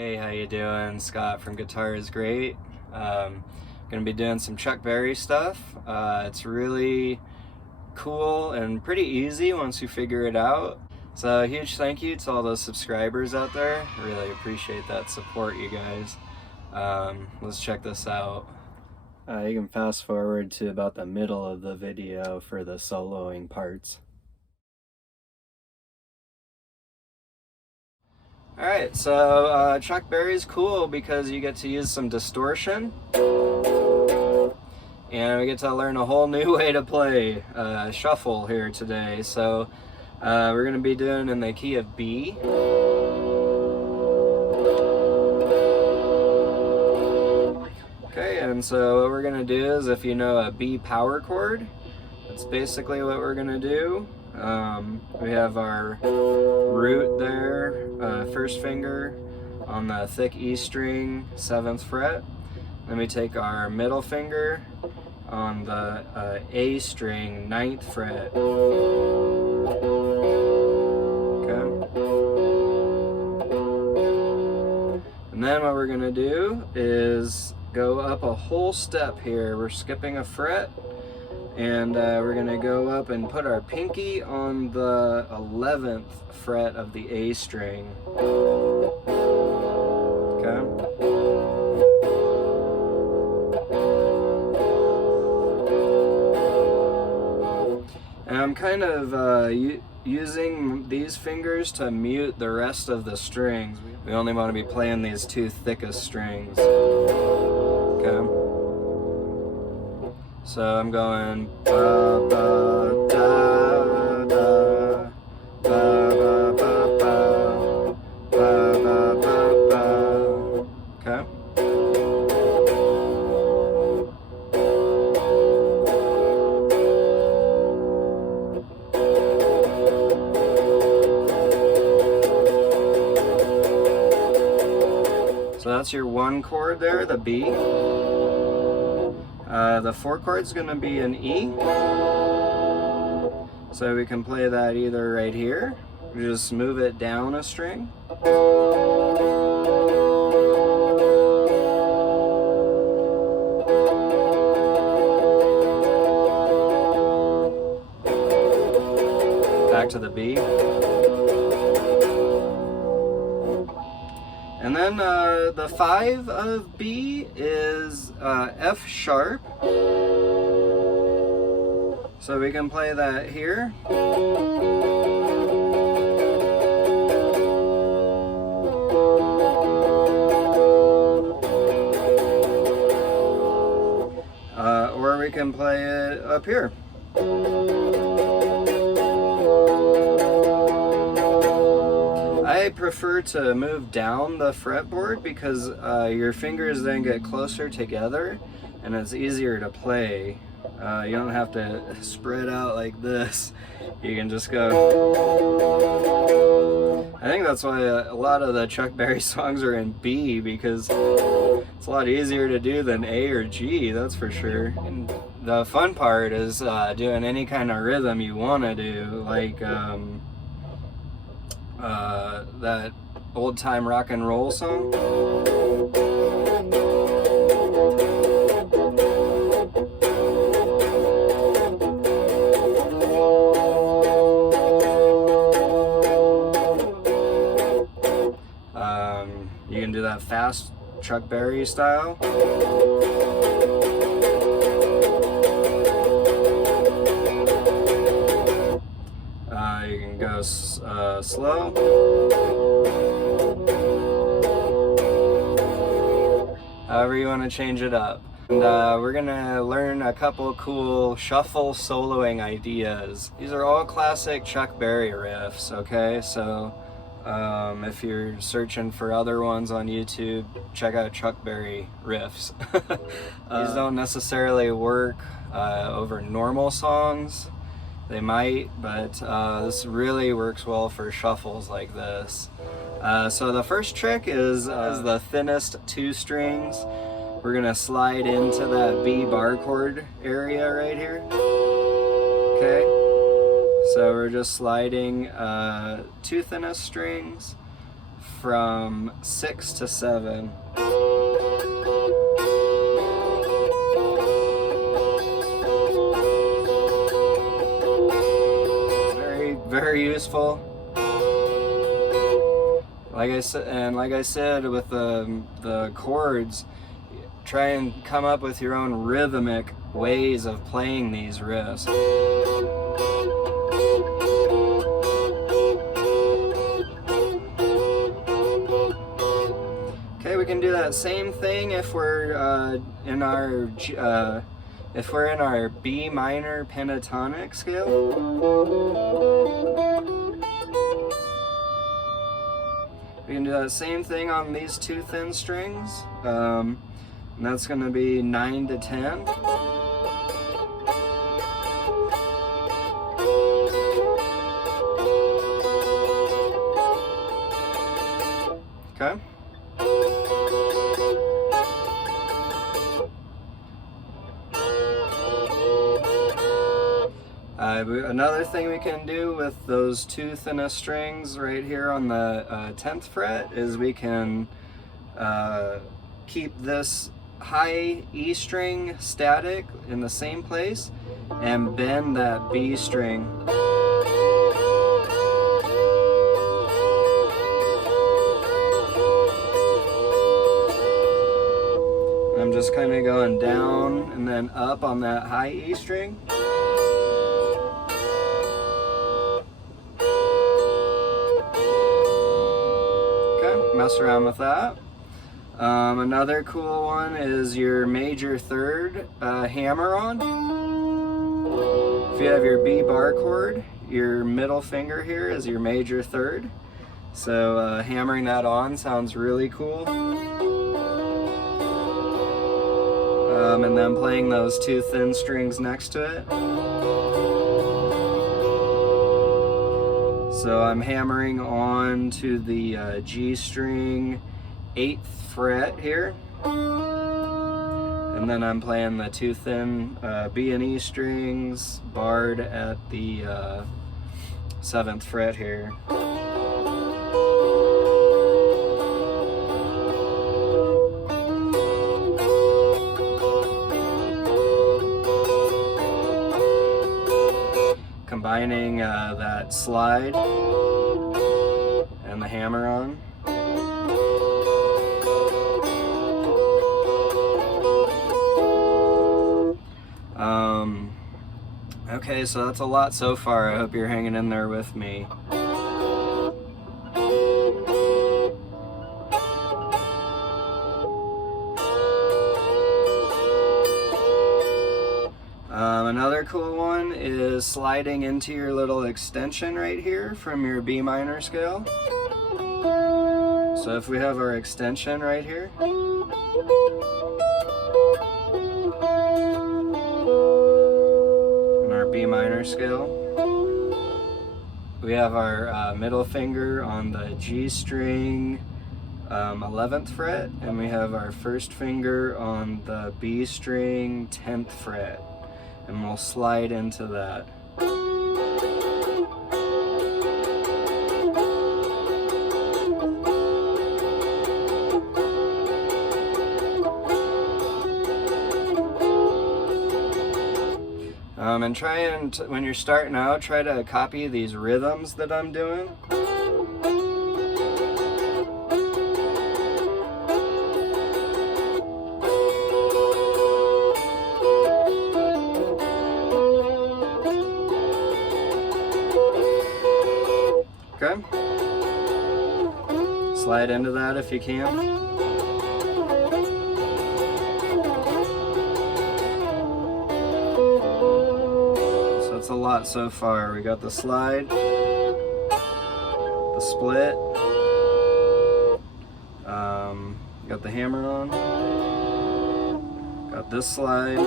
Hey, how you doing? Scott from Guitar is Great. Gonna be doing some Chuck Berry stuff. It's really cool and pretty easy once you figure it out. So a huge thank you to all those subscribers out there. I really appreciate that support, you guys. Let's check this out. You can fast forward to about the middle of the video for the soloing parts. Alright, so Chuck Berry's cool because you get to use some distortion. And we get to learn a whole new way to play shuffle here today. So we're going to be doing in the key of B. Okay, and so what we're going to do is, if you know a B power chord, that's basically what we're going to do. We have our root there, first finger on the thick E string, 7th fret. Then we take our middle finger on the A string, 9th fret. Okay. And then what we're going to do is go up a whole step here. We're skipping a fret. And we're going to go up and put our pinky on the 11th fret of the A string. Okay. And I'm kind of using these fingers to mute the rest of the strings. We only want to be playing these two thickest strings. Okay. So I'm going ba ba da da ba ba ba ba ba ba ba ba. Okay. So that's your one chord there, the B. The 4 chord's going to be an E, so we can play that either right here, we just move it down a string, back to the B, and then the 5 of B is F sharp, so we can play that here. Or we can play it up here. I prefer to move down the fretboard because your fingers then get closer together and it's easier to play. You don't have to spread out like this. You can just go. I think that's why a lot of the Chuck Berry songs are in B, because it's a lot easier to do than A or G, that's for sure. And the fun part is doing any kind of rhythm you want to do, like that old time rock and roll song. You can do that fast Chuck Berry style. You can go slow. However you want to change it up. And we're gonna learn a couple cool shuffle soloing ideas. These are all classic Chuck Berry riffs, okay? So if you're searching for other ones on YouTube, check out Chuck Berry riffs. These don't necessarily work over normal songs. They might, but this really works well for shuffles like this. So the first trick is the thinnest 2 strings. We're gonna slide into that B bar chord area right here. Okay. So we're just sliding 2 thinnest strings from 6 to 7. Very useful. Like I said, with the chords, try and come up with your own rhythmic ways of playing these riffs. Okay, we can do that same thing if we're in our B minor pentatonic scale. We can do that same thing on these two thin strings, and that's going to be 9 to 10. Okay. Another thing we can do with those two thinnest strings right here on the 10th fret is we can keep this high E string static in the same place and bend that B string. I'm just kind of going down and then up on that high E string. Mess around with that. Another cool one is your major third hammer-on. If you have your B bar chord, your middle finger here is your major third. So hammering that on sounds really cool. And then playing those two thin strings next to it. So I'm hammering on to the G string 8th fret here, and then I'm playing the two thin B and E strings barred at the 7th fret here. Combining that slide and the hammer-on. Okay, so that's a lot so far. I hope you're hanging in there with me. Another cool one is sliding into your little extension right here from your B minor scale. So if we have our extension right here, in our B minor scale, we have our middle finger on the G string 11th fret, and we have our first finger on the B string 10th fret. And we'll slide into that. And try and, when you're starting out, try to copy these rhythms that I'm doing. Okay. Slide into that if you can. So it's a lot so far. We got the slide, the split, got the hammer on, got this slide.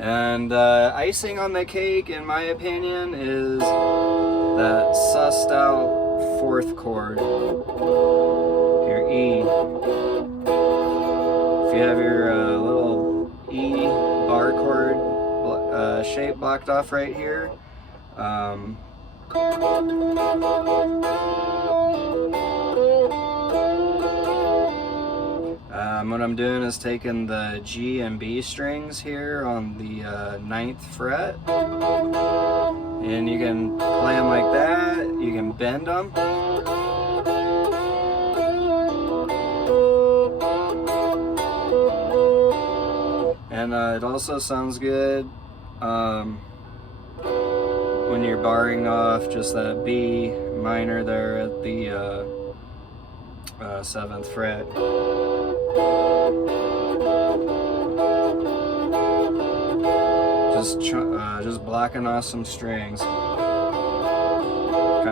And icing on the cake, in my opinion, is that sussed out 4th chord, your E. If you have your little E bar chord shape blocked off right here, What I'm doing is taking the G and B strings here on the 9th fret, and you can play them like that, you can bend them. And it also sounds good when you're barring off just that B minor there at the 7th fret. Just blocking off some strings, kind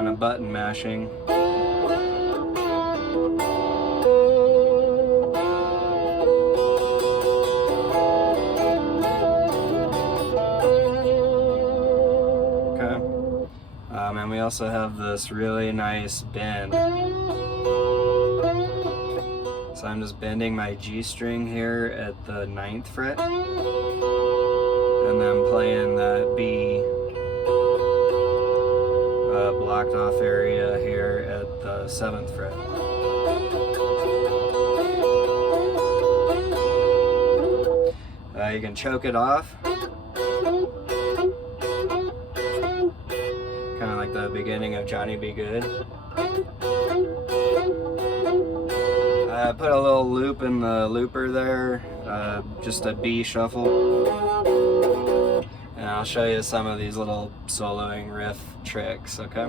of button mashing. Okay, and we also have this really nice bend. So I'm just bending my G string here at the 9th fret, and then playing that B blocked off area here at the 7th fret. You can choke it off, kind of like the beginning of Johnny B. Good. I put a little loop in the looper there, just a B shuffle. And I'll show you some of these little soloing riff tricks, okay?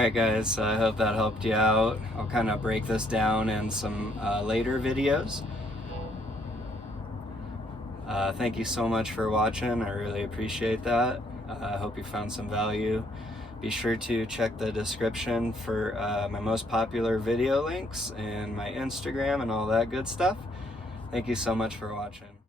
Alright guys, I hope that helped you out. I'll kind of break this down in some later videos. Thank you so much for watching, I really appreciate that. I hope you found some value. Be sure to check the description for my most popular video links and my Instagram and all that good stuff. Thank you so much for watching.